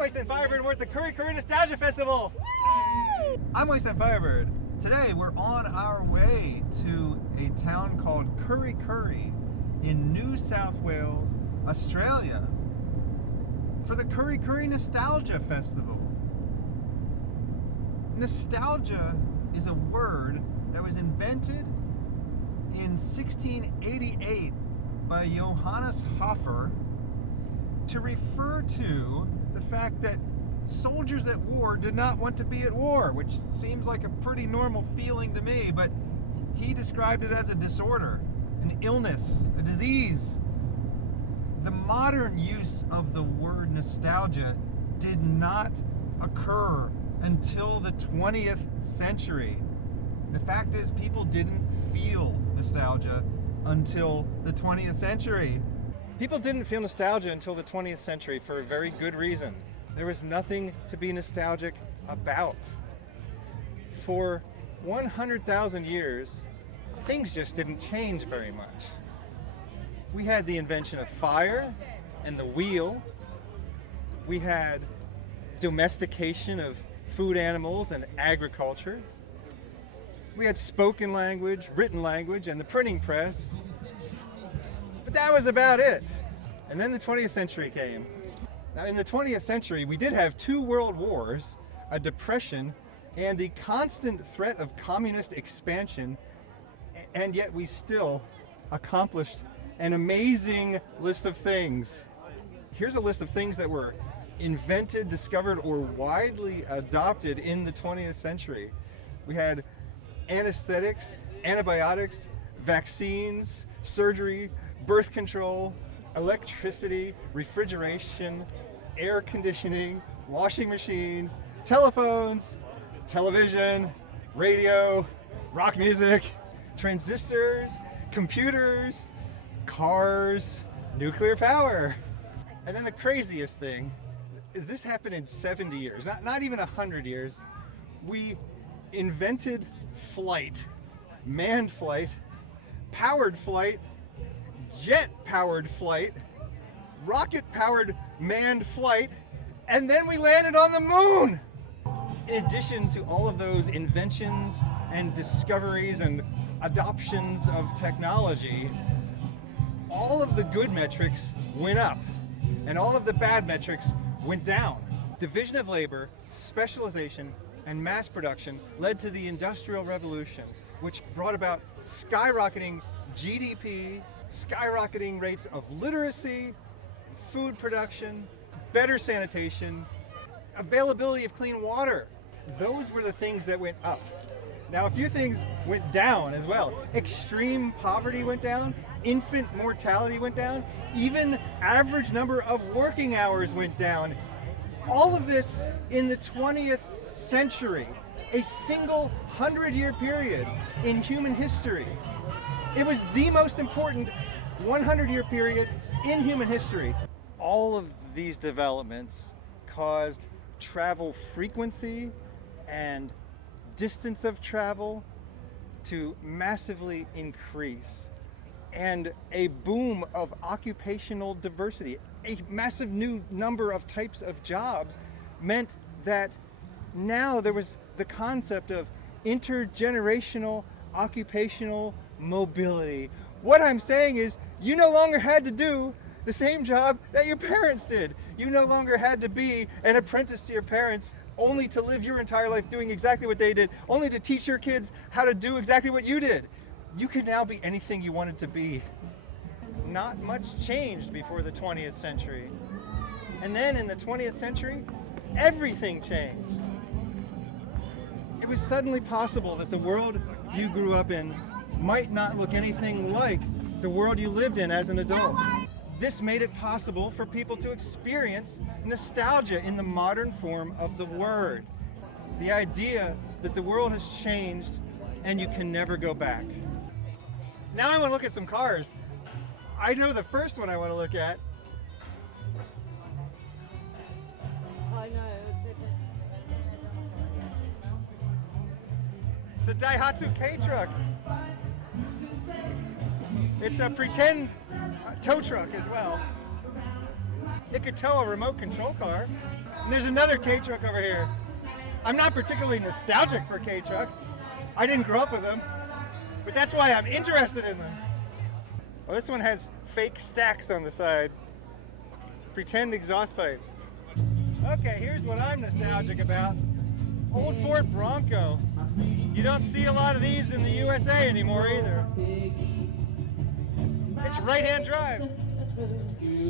Moist Firebird and we're at the Kurri Kurri Nostalgia Festival. I'm Moist Firebird. Today we're on our way to a town called Kurri Kurri in New South Wales, Australia, for the Kurri Kurri Nostalgia Festival. Nostalgia is a word that was invented in 1688 by Johannes Hofer to refer to the fact that soldiers at war did not want to be at war, which seems like a pretty normal feeling to me, but he described it as a disorder, an illness, a disease. The modern use of the word nostalgia did not occur until the 20th century. The fact is, people didn't feel nostalgia until the 20th century. People didn't feel nostalgia until the 20th century for a very good reason. There was nothing to be nostalgic about. For 100,000 years, things just didn't change very much. We had the invention of fire and the wheel. We had domestication of food animals and agriculture. We had spoken language, written language, and the printing press. But that was about it. And then the 20th century came. Now, in the 20th century, we did have 2 world wars, a depression, and the constant threat of communist expansion, and yet we still accomplished an amazing list of things. Here's a list of things that were invented, discovered, or widely adopted in the 20th century. We had anesthetics, antibiotics, vaccines, surgery, birth control, electricity, refrigeration, air conditioning, washing machines, telephones, television, radio, rock music, transistors, computers, cars, nuclear power. And then the craziest thing, this happened in 70 years, not even 100 years. We invented flight, manned flight, powered flight, jet-powered flight, rocket-powered manned flight, and then we landed on the moon! In addition to all of those inventions and discoveries and adoptions of technology, all of the good metrics went up, and all of the bad metrics went down. Division of labor, specialization, and mass production led to the Industrial Revolution, which brought about skyrocketing GDP, skyrocketing rates of literacy, food production, better sanitation, availability of clean water. Those were the things that went up. Now, a few things went down as well. Extreme poverty went down, infant mortality went down, even average number of working hours went down. All of this in the 20th century, a single 100-year period in human history. It was the most important 100-year period in human history. All of these developments caused travel frequency and distance of travel to massively increase, and a boom of occupational diversity. A massive new number of types of jobs meant that now there was the concept of intergenerational occupational mobility. What I'm saying is, you no longer had to do the same job that your parents did. You no longer had to be an apprentice to your parents only to live your entire life doing exactly what they did, only to teach your kids how to do exactly what you did. You could now be anything you wanted to be. Not much changed before the 20th century. And then in the 20th century, everything changed. It was suddenly possible that the world you grew up in might not look anything like the world you lived in as an adult. This made it possible for people to experience nostalgia in the modern form of the word. The idea that the world has changed and you can never go back. Now I want to look at some cars. I know the first one I want to look at. I know. It's a Daihatsu K-truck. It's a pretend tow truck as well. It could tow a remote control car. And there's another K-truck over here. I'm not particularly nostalgic for K-trucks. I didn't grow up with them, but that's why I'm interested in them. Well, this one has fake stacks on the side. Pretend exhaust pipes. Okay, here's what I'm nostalgic about. Old Ford Bronco. You don't see a lot of these in the USA anymore either. It's right-hand drive.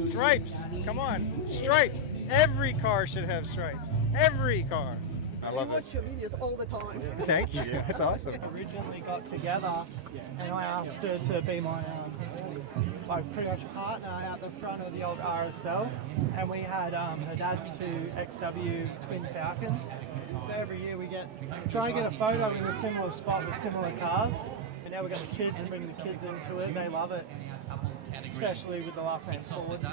Stripes, come on, stripes. Every car should have stripes. Every car. I love We watch this. your videos all the time. Thank you, that's awesome. Originally got together and I asked her to be my pretty much partner out the front of the old RSL, and we had her dad's two XW twin Falcons. So every year we try and get a photo in a similar spot with similar cars, and now we've got the kids and bringing the kids into it. They love it, especially with the last name Ford.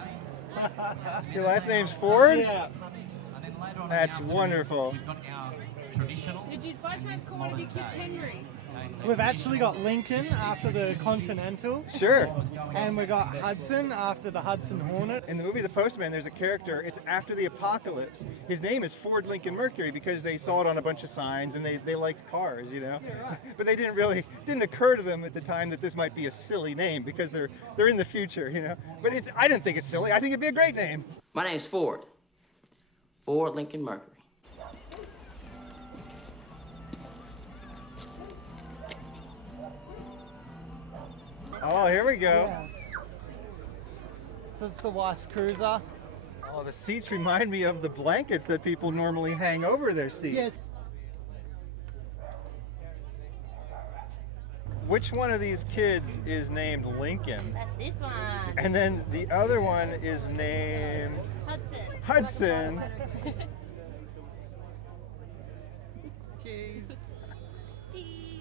Your last name's Ford? Yeah. That's wonderful. Did you by chance call one of your kids Henry? We've actually got Lincoln after the Continental, Sure. and we got Hudson after the Hudson Hornet. In the movie The Postman, there's a character, it's after the apocalypse. His name is Ford Lincoln Mercury because they saw it on a bunch of signs and they liked cars, you know? Yeah, right. But they didn't occur to them at the time that this might be a silly name because they're in the future, you know? But I didn't think it's silly, I think it'd be a great name. My name's Ford. Ford Lincoln Mercury. Oh, here we go. Yeah. So it's the wife's cruiser. Oh, the seats remind me of the blankets that people normally hang over their seats. Yes. Which one of these kids is named Lincoln? That's this one. And then the other one is named Hudson. Hudson. Cheese. Cheese.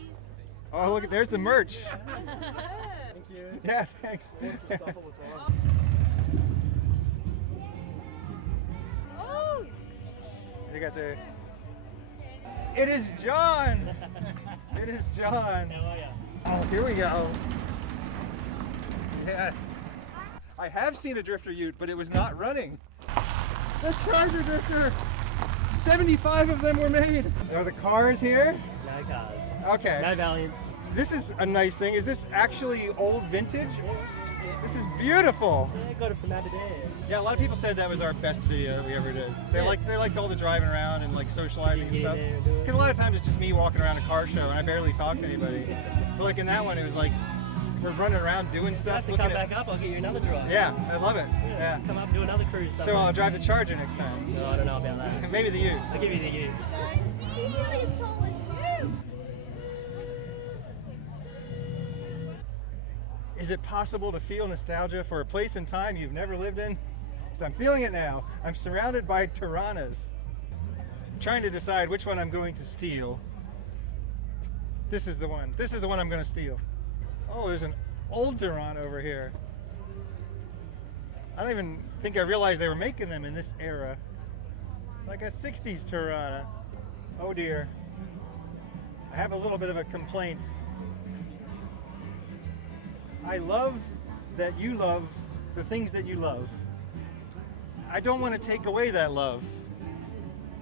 Oh, look, there's the merch. Thank you. Yeah, thanks. Oh, You got the. It is John. It is John. Oh, here we go. Yes. I have seen a drifter ute, but it was not running. The Charger drifter. 75 of them were made. Are the cars here? No cars. Okay. No Valiants. This is a nice thing. Is this actually old vintage? This is beautiful. Yeah, got it from Aberdeen. Yeah, a lot of people said that was our best video that we ever did. They liked all the driving around and like socializing and stuff. Because a lot of times it's just me walking around a car show and I barely talk to anybody. But like in that one, it was like we're running around doing You stuff. have to come back up, I'll get you another drive. Yeah, I love it. Yeah. Come up and do another cruise. So I'll drive the Charger next time. No, I don't know about that. Maybe the Ute. I'll give you the U. he's nearly as tall as you. Is it possible to feel nostalgia for a place and time you've never lived in? Because I'm feeling it now. I'm surrounded by Tiranas. Trying to decide which one I'm going to steal. This is the one. This is the one I'm going to steal. Oh, there's an old Tirana over here. I don't even think I realized they were making them in this era. Like a 60s Tirana. Oh dear. I have a little bit of a complaint. I love that you love the things that you love. I don't want to take away that love,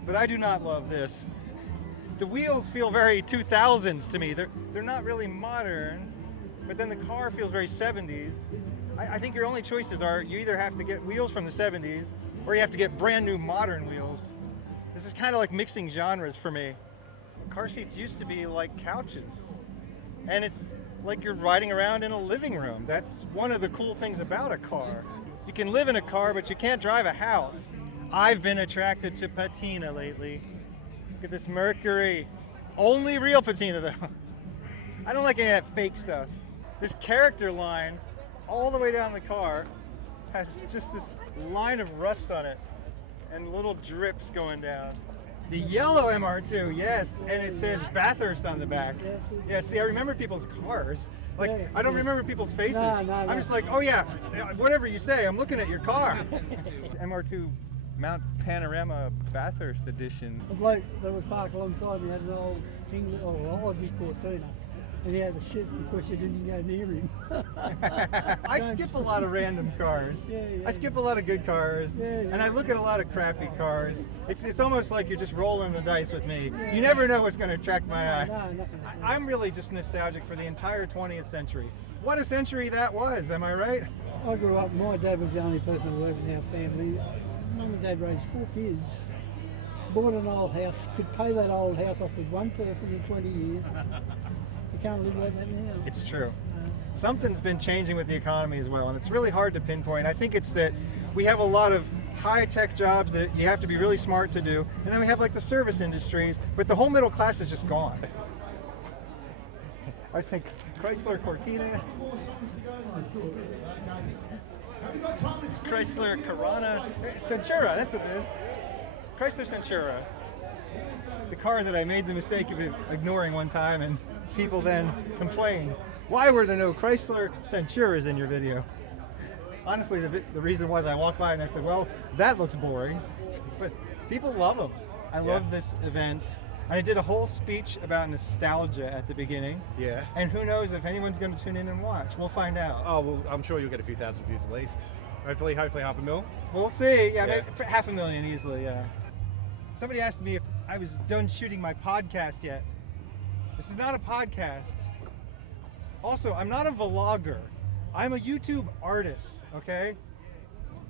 but I do not love this. The wheels feel very 2000s to me. They're not really modern, but then the car feels very 70s. I think your only choices are you either have to get wheels from the 70s or you have to get brand new modern wheels. This is kind of like mixing genres for me. Car seats used to be like couches, and it's like you're riding around in a living room. That's one of the cool things about a car. You can live in a car, but you can't drive a house. I've been attracted to patina lately. Look at this Mercury. Only real patina though. I don't like any of that fake stuff. This character line all the way down the car has just this line of rust on it and little drips going down. The yellow MR2, yes, and it says Bathurst on the back. Yeah, see, I remember people's cars. Like, I don't remember people's faces. I'm just like, oh yeah, whatever you say, I'm looking at your car. MR2 Mount Panorama Bathurst edition. The bloke that was parked alongside me had an old English or Aussie Cortina. And he had to shit because you didn't go near him. I skip a lot of random cars. I skip a lot of good cars, and I look at a lot of crappy cars. It's almost like you're just rolling the dice with me. You never know what's going to attract my eye. No. I'm really just nostalgic for the entire 20th century. What a century that was, am I right? I grew up, my dad was the only person who worked in our family. Mum and dad raised 4 kids. Bought an old house, could pay that old house off with one person in 20 years. You can't live like that now. It's true. Something's been changing with the economy as well, and it's really hard to pinpoint. I think it's that we have a lot of high-tech jobs that you have to be really smart to do, and then we have like the service industries, but the whole middle class is just gone. I think Chrysler Cortina, Chrysler Corona, Centura, that's what it is. Chrysler Centura. The car that I made the mistake of ignoring one time, and people then complained, why were there no Chrysler Centuras in your video? Honestly, the reason was I walked by and I said, well, that looks boring, but people love them. I love this event. I did a whole speech about nostalgia at the beginning. Yeah. And who knows if anyone's going to tune in and watch. We'll find out. Oh, well, I'm sure you'll get a few thousand views at least. Hopefully 500,000. We'll see. Yeah, maybe 500,000 easily, yeah. Somebody asked me if I was done shooting my podcast yet. This is not a podcast. Also, I'm not a vlogger. I'm a YouTube artist, okay?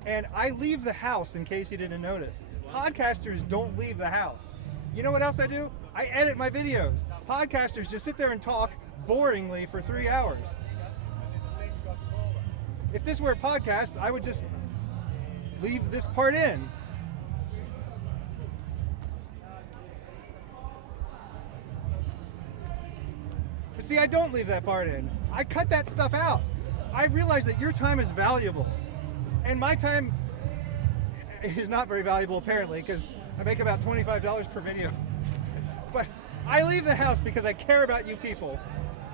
And I leave the house, in case you didn't notice. Podcasters don't leave the house. You know what else I do? I edit my videos. Podcasters just sit there and talk boringly for 3 hours. If this were a podcast, I would just leave this part in. But see, I don't leave that part in. I cut that stuff out. I realize that your time is valuable. And my time is not very valuable, apparently, because I make about $25 per video. But I leave the house because I care about you people.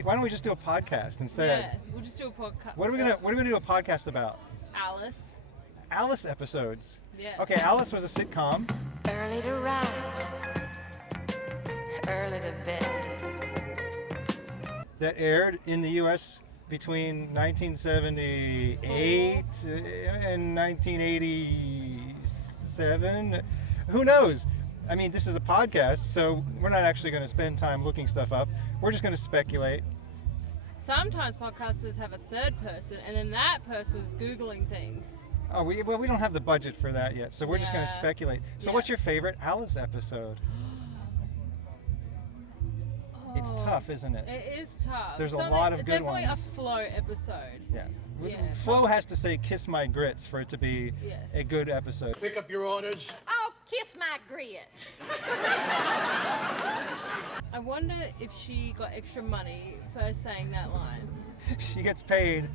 Why don't we just do a podcast instead? Yeah, we'll just do a podcast. What are we gonna do a podcast about? Alice. Alice episodes. Yeah. Okay, Alice was a sitcom. Early to rise, early to bed. That aired in the U.S. between 1978 and 1987. Who knows? I mean, this is a podcast, so we're not actually going to spend time looking stuff up. We're just going to speculate. Sometimes podcasters have a third person, and then that person's Googling things. Oh, we don't have the budget for that yet, so we're just going to Yeah. speculate. So what's your favorite Alice episode? It's tough, isn't it? It is tough. There's a lot of good definitely ones. a Flo episode. Yeah. Yeah. Flo has to say "kiss my grits" for it to be Yes. a good episode. Pick up your orders. Oh, kiss my grits. I wonder if she got extra money for saying that line. She gets paid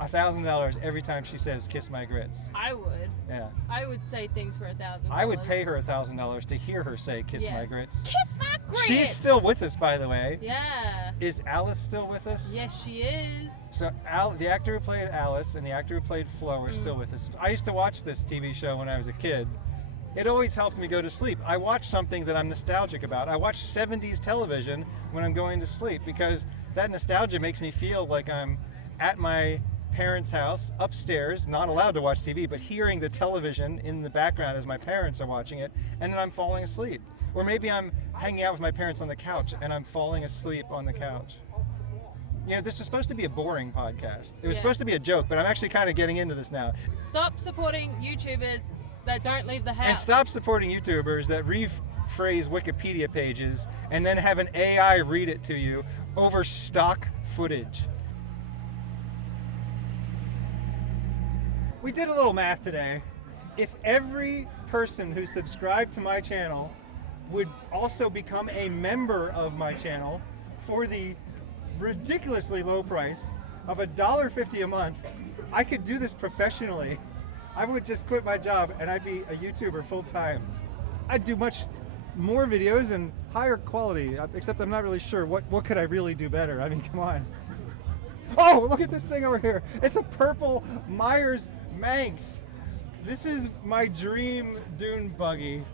$1,000 every time she says "kiss my grits." I would. Yeah. I would say things for $1,000. I would pay her $1,000 to hear her say "kiss Yeah. my grits." Kiss my grits. She's still with us, by the way. Yeah. Is Alice still with us? Yes, she is. So the actor who played Alice and the actor who played Flo are still with us. I used to watch this TV show when I was a kid. It always helps me go to sleep. I watch something that I'm nostalgic about. I watch 70s television when I'm going to sleep because that nostalgia makes me feel like I'm at my parents' house upstairs, not allowed to watch TV, but hearing the television in the background as my parents are watching it, and then I'm falling asleep. Or maybe I'm hanging out with my parents on the couch and I'm falling asleep on the couch. You know, this was supposed to be a boring podcast. It was supposed to be a joke, but I'm actually kind of getting into this now. Stop supporting YouTubers that don't leave the house. And stop supporting YouTubers that rephrase Wikipedia pages and then have an AI read it to you over stock footage. We did a little math today. If every person who subscribed to my channel would also become a member of my channel for the ridiculously low price of $1.50 a month, I could do this professionally. I would just quit my job and I'd be a YouTuber full time. I'd do much more videos and higher quality, except I'm not really sure what could I really do better. I mean, come on. Oh, look at this thing over here. It's a purple Myers Manx. This is my dream dune buggy.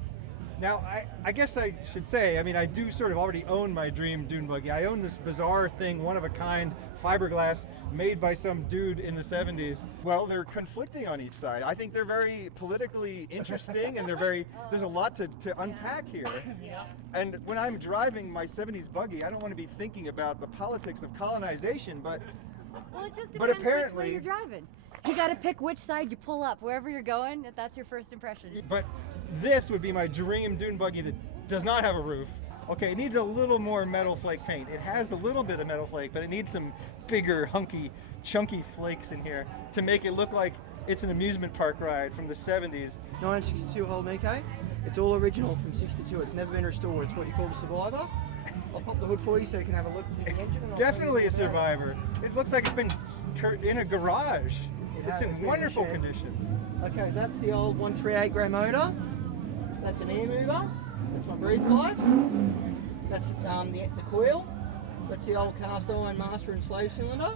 Now, I guess I should say, I mean, I do sort of already own my dream dune buggy. I own this bizarre thing, one of a kind, fiberglass, made by some dude in the 70s. Well, they're conflicting on each side. I think they're very politically interesting, and there's a lot to unpack here. And when I'm driving my 70s buggy, I don't want to be thinking about the politics of colonization, but Well, it just but depends apparently, which way you're driving. You got to pick which side you pull up. Wherever you're going, that's your first impression. but this would be my dream dune buggy that does not have a roof. Okay, it needs a little more metal flake paint. It has a little bit of metal flake, but it needs some bigger, hunky, chunky flakes in here to make it look like it's an amusement park ride from the 70s. 1962 Hold Nikkei. It's all original from 62. It's never been restored. It's what you call a survivor. I'll pop the hood for you so you can have a look at the It's engine. and I'll definitely a tell you about it. survivor. It looks like it's been in a garage. It's in It's been wonderful shared. condition. Okay, that's the old 138 grey motor. That's an air mover. That's my breathe pipe. That's the coil. That's the old cast iron master and slave cylinder.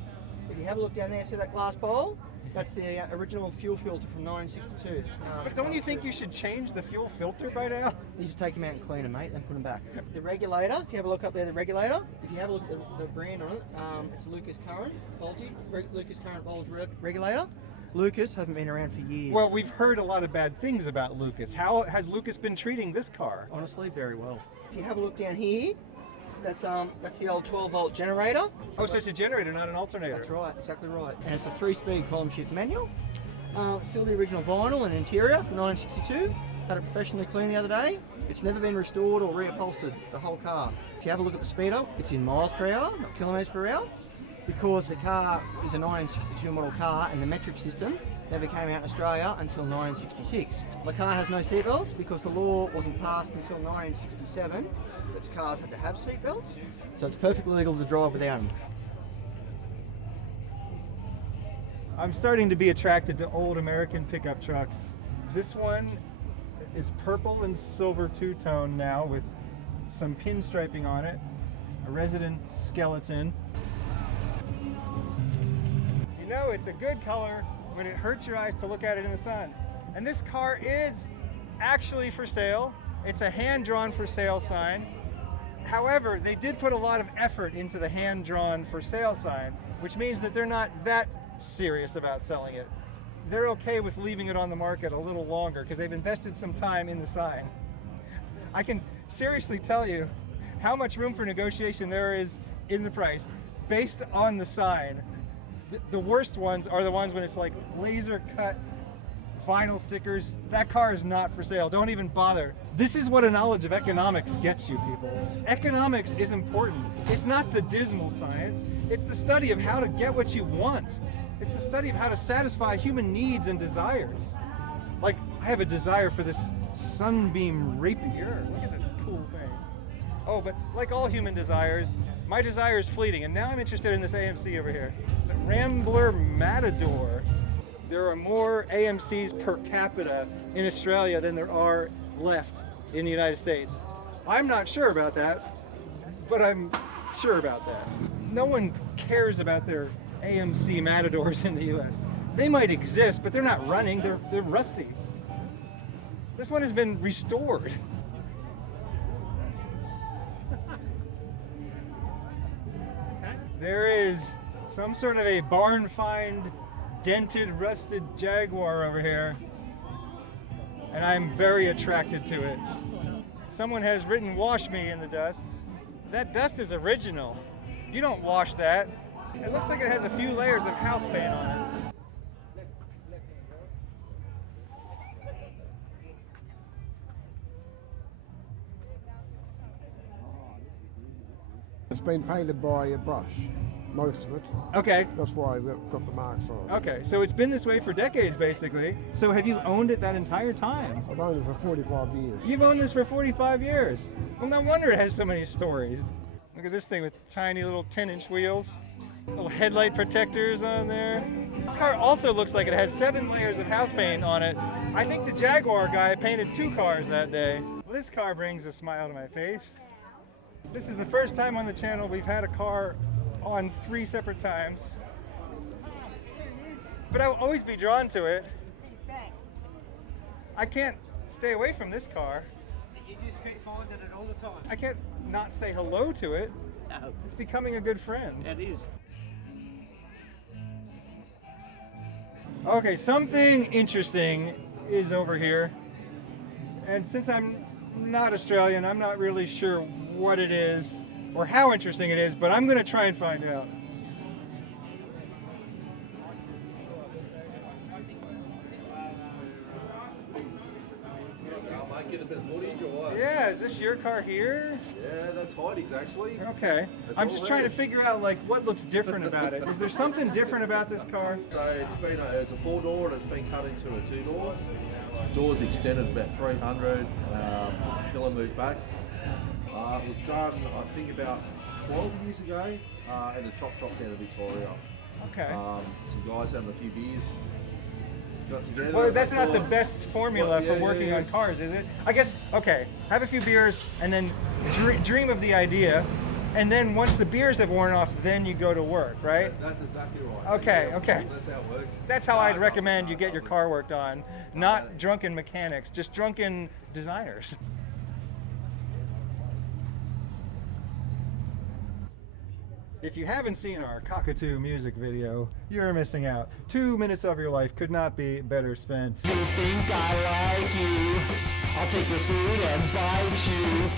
If you have a look down there, see that glass bowl? That's the original fuel filter from 1962. But don't you think you should change the fuel filter by now? You just take them out and clean them, mate, then put them back. The regulator, if you have a look up there, the regulator, if you have a look at the brand on it, it's Lucas Current, Lucas Current bulge regulator. Lucas hasn't been around for years. Well, we've heard a lot of bad things about Lucas. How has Lucas been treating this car? Honestly, very well. If you have a look down here, that's the old 12-volt generator. Oh, so it's a generator, not an alternator. That's right, exactly right. And it's a 3-speed column shift manual. Still the original vinyl and interior from 1962. Had it professionally cleaned the other day. It's never been restored or reupholstered, the whole car. If you have a look at the speedo, it's in miles per hour, not kilometres per hour. Because the car is a 1962 model car and the metric system never came out in Australia until 1966. The car has no seatbelts because the law wasn't passed until 1967 that cars had to have seatbelts, so it's perfectly legal to drive without them. I'm starting to be attracted to old American pickup trucks. This one is purple and silver two-tone now with some pinstriping on it, a resident skeleton. You know it's a good color when it hurts your eyes to look at it in the sun. And this car is actually for sale. It's a hand-drawn for sale sign. However, they did put a lot of effort into the hand-drawn for sale sign, which means that they're not that serious about selling it. They're okay with leaving it on the market a little longer because they've invested some time in the sign. I can seriously tell you how much room for negotiation there is in the price based on the sign. The worst ones are the ones when it's like laser cut vinyl stickers. That car is not for sale. Don't even bother. This is what a knowledge of economics gets you, people. Economics is important. It's not the dismal science. It's the study of how to get what you want. It's the study of how to satisfy human needs and desires. Like, I have a desire for this sunbeam rapier. Look at this cool thing. Oh, but like all human desires, my desire is fleeting, and now I'm interested in this AMC over here. It's a Rambler Matador. There are more AMCs per capita in Australia than there are left in the United States. I'm not sure about that, but I'm sure about that. No one cares about their AMC Matadors in the US. They might exist, but they're not running, they're rusty. This one has been restored. There is some sort of a barn find dented, rusted Jaguar over here, and I'm very attracted to it. Someone has written "wash me" in the dust. That dust is original. You don't wash that. It looks like it has a few layers of house paint on it. It's been painted by a brush, most of it. Okay. That's why we've got the marks on it. Okay, so it's been this way for decades, basically. So have you owned it that entire time? I've owned it for 45 years. You've owned this for 45 years. Well, no wonder it has so many stories. Look at this thing with tiny little 10-inch wheels. Little headlight protectors on there. This car also looks like it has 7 layers of house paint on it. I think the Jaguar guy painted 2 cars that day. Well, this car brings a smile to my face. This is the first time on the channel we've had a car on 3 separate times. But I'll always be drawn to it. I can't stay away from this car. You just keep finding it all the time. I can't not say hello to it. No. It's becoming a good friend. It is. Okay, something interesting is over here. And since I'm not Australian, I'm not really sure what it is or how interesting it is, but I'm going to try and find out. Get a bit of footage or what? Yeah, is this your car here? Yeah, that's Heidi's actually. Okay. I'm just trying to figure out like what looks different about it. Is there something different about this car? So it's a 4-door and it's been cut into a 2-door. Doors extended about 300. Pillar moved back. It was done I think about 12 years ago in a chop shop down in Victoria. Okay. Some guys having a few beers. Got together. Well, that's not the best formula for working on cars, is it? I guess, okay, have a few beers and then dream of the idea, and then once the beers have worn off, then you go to work, right? That's exactly right. Okay, Yeah, okay. That's how it works. That's how I'd recommend you get your car worked on. Not drunken mechanics, just drunken designers. If you haven't seen our Cockatoo music video, you're missing out. 2 minutes of your life could not be better spent. You think I like you? I'll take your food and bite you.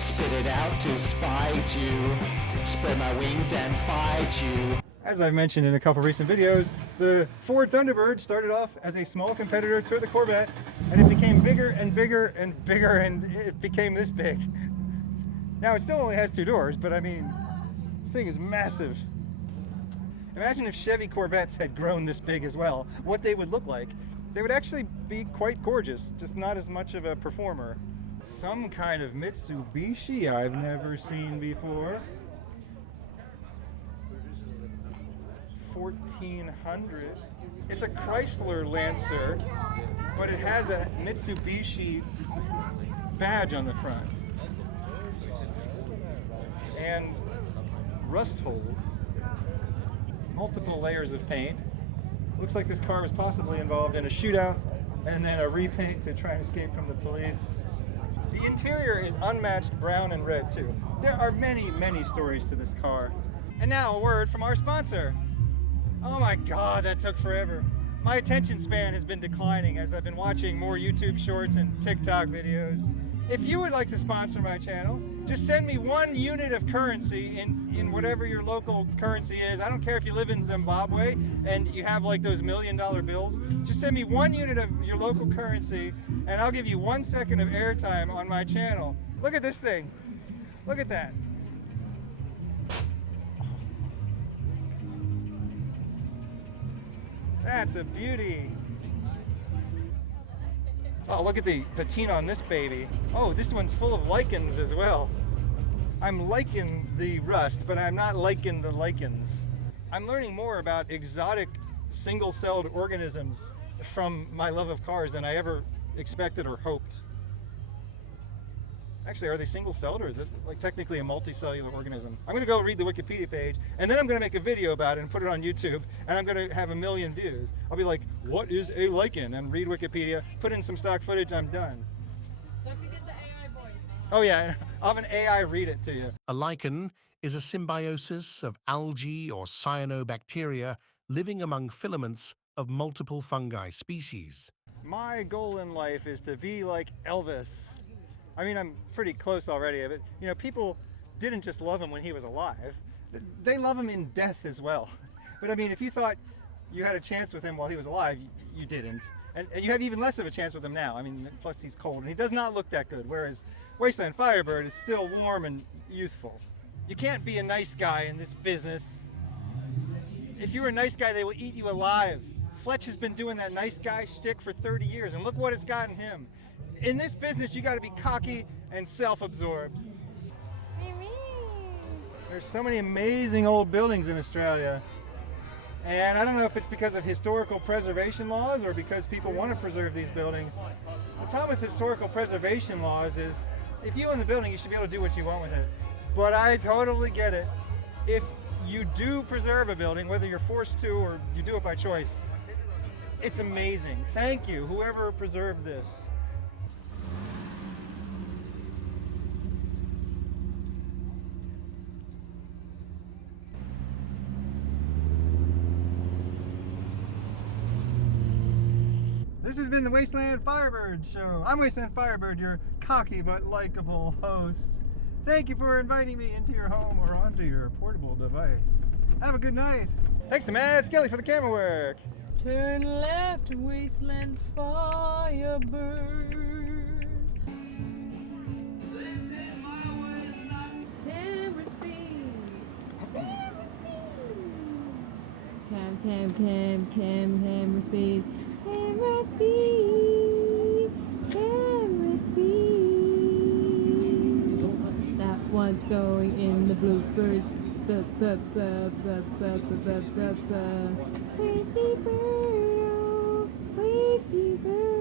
Spit it out to spite you. Spread my wings and fight you. As I've mentioned in a couple recent videos, the Ford Thunderbird started off as a small competitor to the Corvette, and it became bigger and bigger and bigger, and it became this big. Now it still only has 2 doors, but I mean, this thing is massive. Imagine if Chevy Corvettes had grown this big as well, what they would look like. They would actually be quite gorgeous, just not as much of a performer. Some kind of Mitsubishi I've never seen before. 1400. It's a Chrysler Lancer, but it has a Mitsubishi badge on the front. And rust holes, multiple layers of paint. Looks like this car was possibly involved in a shootout and then a repaint to try and escape from the police. The interior is unmatched brown and red too. There are many, many stories to this car. And now a word from our sponsor. Oh my God, that took forever. My attention span has been declining as I've been watching more YouTube shorts and TikTok videos. If you would like to sponsor my channel, just send me 1 unit of currency in whatever your local currency is. I don't care if you live in Zimbabwe and you have like those $1 million bills. Just send me 1 unit of your local currency and I'll give you 1 second of airtime on my channel. Look at this thing. Look at that. That's a beauty. Oh, look at the patina on this baby. Oh, this one's full of lichens as well. I'm liking the rust, but I'm not liking the lichens. I'm learning more about exotic single-celled organisms from my love of cars than I ever expected or hoped. Actually, are they single-celled or is it like technically a multicellular organism? I'm gonna go read the Wikipedia page and then I'm gonna make a video about it and put it on YouTube and I'm gonna have 1 million views. I'll be like, what is a lichen? And read Wikipedia, put in some stock footage, I'm done. Don't forget the AI voice. Oh yeah, I'll have an AI read it to you. A lichen is a symbiosis of algae or cyanobacteria living among filaments of multiple fungi species. My goal in life is to be like Elvis. I mean, I'm pretty close already, but you know, people didn't just love him when he was alive. They love him in death as well. But I mean, if you thought you had a chance with him while he was alive, you didn't. And you have even less of a chance with him now. I mean, plus he's cold and he does not look that good, whereas Wasteland Firebird is still warm and youthful. You can't be a nice guy in this business. If you're a nice guy, they will eat you alive. Fletch has been doing that nice guy shtick for 30 years, and look what it's gotten him. In this business, you got to be cocky and self-absorbed. There's so many amazing old buildings in Australia, and I don't know if it's because of historical preservation laws or because people want to preserve these buildings. The problem with historical preservation laws is if you own the building, you should be able to do what you want with it. But I totally get it. If you do preserve a building, whether you're forced to or you do it by choice, it's amazing. Thank you, whoever preserved this. has been the Wasteland Firebird Show. I'm Wasteland Firebird, your cocky but likable host. Thank you for inviting me into your home or onto your portable device. Have a good night. Thanks to Mad Skelly for the camera work. Turn left, Wasteland Firebird. Camera speed. Camera speed. Camera speed. Camera speed. That one's going in the bloopers. Wasty bird, oh, wasty bird.